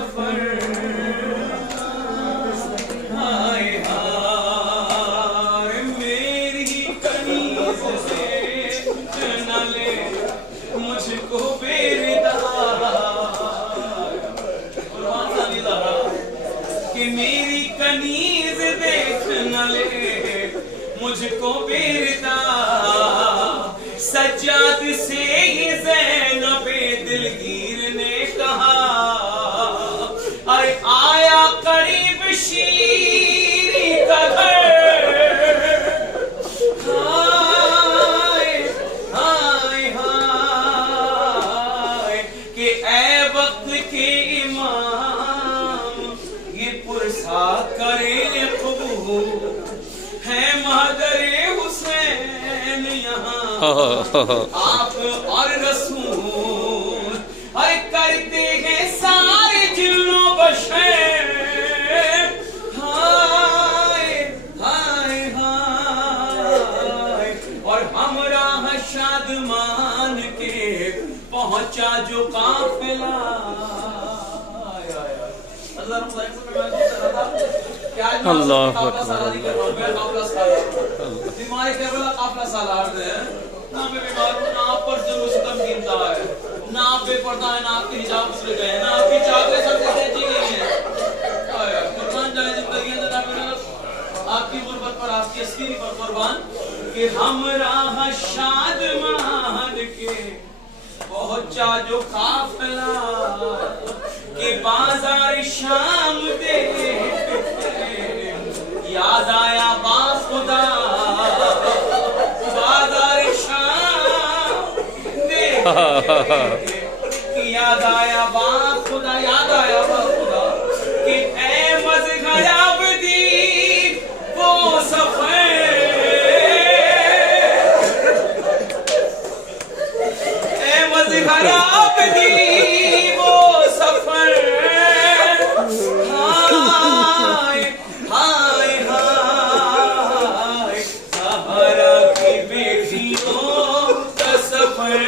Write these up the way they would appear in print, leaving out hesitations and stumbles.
सफर, हाय हाय मेरी कनीज से न ले मुझको कि मेरी कनीज देख न ले मुझको बेरता, सज्जाद से ये ज़ैनबे दिलगीर ने कहा, अरे आया करीब शीरी का घर, हाय हाय हाय कि ऐ वक्त के इमाम ये पुरसा करे कबूल है महदरे हुसैन यहाँ आप और रसूल, अरे करते हैं सारे जिन्नो बशर, हाय हाय हाय और हमराह शादमान के पहुंचा जो काफिला। अल्लाह बीमारी केवल काफला सालार दे ना पे बीमार ना आप पर जो सितम गिनता है, ना आप बेपर्दा है, ना आपके हिजाब उछल गए, ना आपकी चादरें सर से जी गई हैं, कुर्बान जाए जिंदगी में ना मेरा आपकी गुर्बत पर आपकी अस्कीरी पर कुर्बान कि हमराह शादमान के पहुंचा जो काफिला कि बाजार शाम दे याद आया बाखुदा, बाजार शाम दे याद आया बाखुदा, याद आया बाखुदा कि ऐ मज़हर अब्दी वो सफर, ऐ मज़हर अब्दी वो सफर, हाय हाय हाय सहारा की बेटियों का सफर,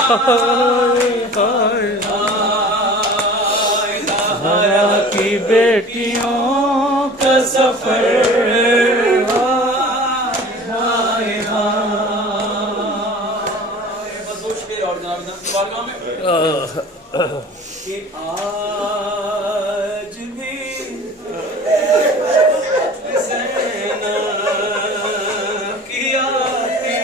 हाय हाय हाय सहारा की बेटियों का सफर, हाय हाय बस दो शेर और जनाब बारगाह में कि आज भी ज़ैना की आती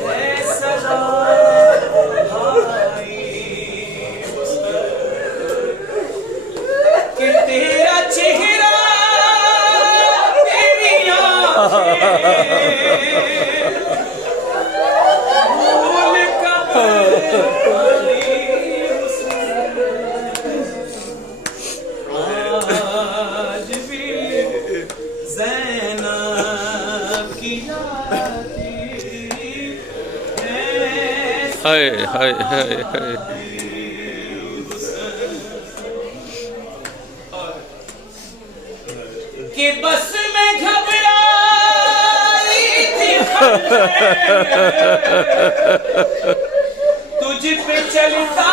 है सदा हाय हाय हाय हाय कि बस मैं घबराई थी तुझ पे चलता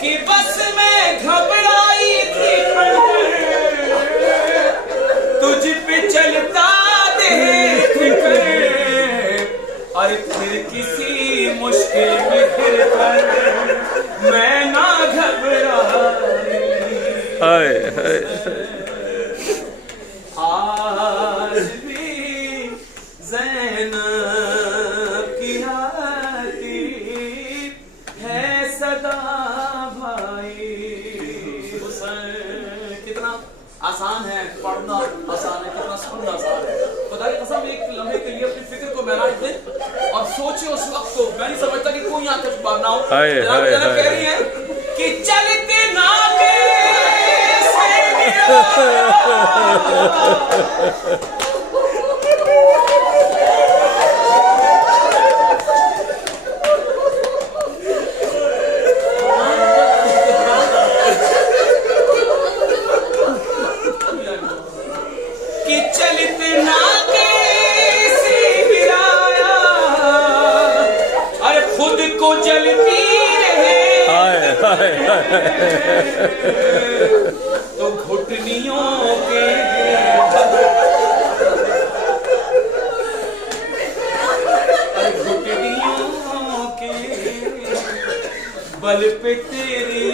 कि बस मैं घबराई थी तुझ पे चलता देख कर, और फिर किसी मुश्किल में फिर कर मैं ना घबराई, हाय हाय आज भी ज़ैनब की आती है सदा भाई हुसैन। कितना आसान है पढ़ना, आसान है, कितना सुनना आसान है। खुदा की कसम एक लम्हे के मैं नहीं समझता कि कोई यहाँ तक भावना हो। हाय, जनाब हाय, ज़ैनब कह हाय। रही है कि चलते नाके से कि चलते नाके से गिराया, अरे खुद को जलती रहे हाय हाय हाय तो घुटनियों के घुटनियों के बल पे तेरी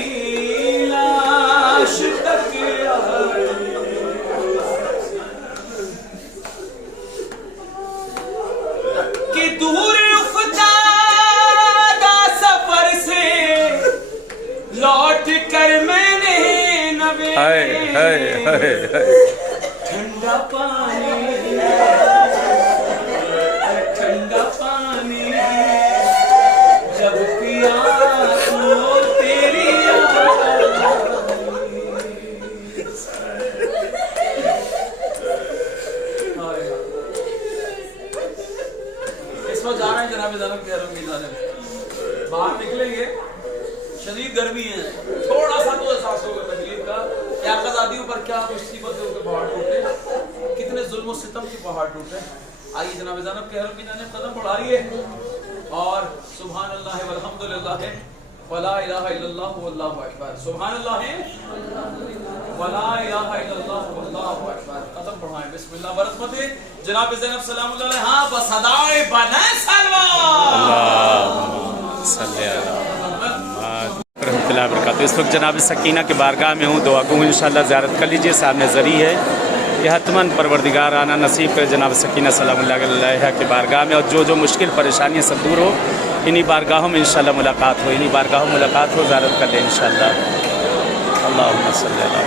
लाश तक आई। कि दूर उफ्तादा सफर से लौट कर मैंने नबे हाय हाय हाय हाय ठंडा पानी जब पिया तो तेरी याद आई। इस वक्त जा रहे हैं जनाब ज़ैनब कह रहा हूँ बाहर निकलेंगे, शदीद गर्मी है, थोड़ा सा तो एहसास होगा तकलीफ का, क्या आज़ादियों पर क्या मुसीबतों के पहाड़ टूटे, कितने जुल्म सितम के पहाड़ टूटे। आइए जनाब ज़ैनब कह रहा हूँ कदम बढ़ाइए और सुभान अल्लाह वल्हम्दुलिल्लाह वला इलाहा इल्लल्लाह वल्लाहु अकबर, सुभान अल्लाह वला इलाहा इल्लल्लाह वल्लाहु अकबर। कदम बढ़ाएं, बिस्मिल्लाह बरकते जनाब ज़ैनब सलामुल्लाह अलैहा। हाँ बस सदाए बने रहमतुल्लाह। इस वक्त जनाब सकीना के बारगाह में हूँ, दुआ गो इंशाअल्लाह ज़ियारत कर लीजिए, सामने ज़री है, यह हतमन परवरदिगार आना नसीब करे जनाब सकीना सलामुल्लाह अलैहा के बारगाह में, और जो मुश्किल परेशानियाँ सब दूर हो, इन्हीं बारगाहों में इंशाअल्लाह मुलाकात हो, इन्हीं बारगाहों में मुलाकात हो, ज़ियारत कर लें इंशाअल्लाह। अल्लाहुम्मा सल्ली अला